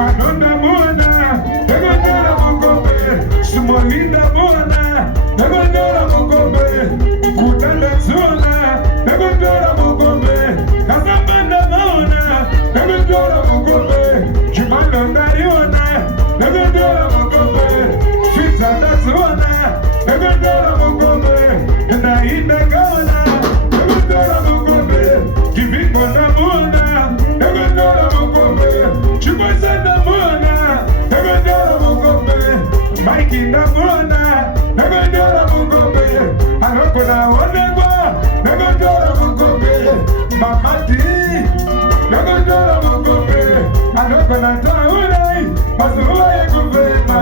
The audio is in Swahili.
Madonna Mona, Negondora Mukombe, Sumolinda Mona, Negondora Mukombe, Kutanda Zona, Negondora Mukombe, Kasambanda Mona, Negondora Mukombe, Chimano Nariona, Negondora Mukombe, Fizana Zona, Negondora Mukombe, Nainda Gona, Negondora Mukombe, Kivingo Namona, Negondora Mukombe, Chimazana Mona, Negondora Mukombe, Mikey Namona, Negondora Mukombe, Anokona Onegwa, Negondora Mukombe, Mamati, Negondora Mukombe, Anokona Taunai, Masuwa Yekuvema.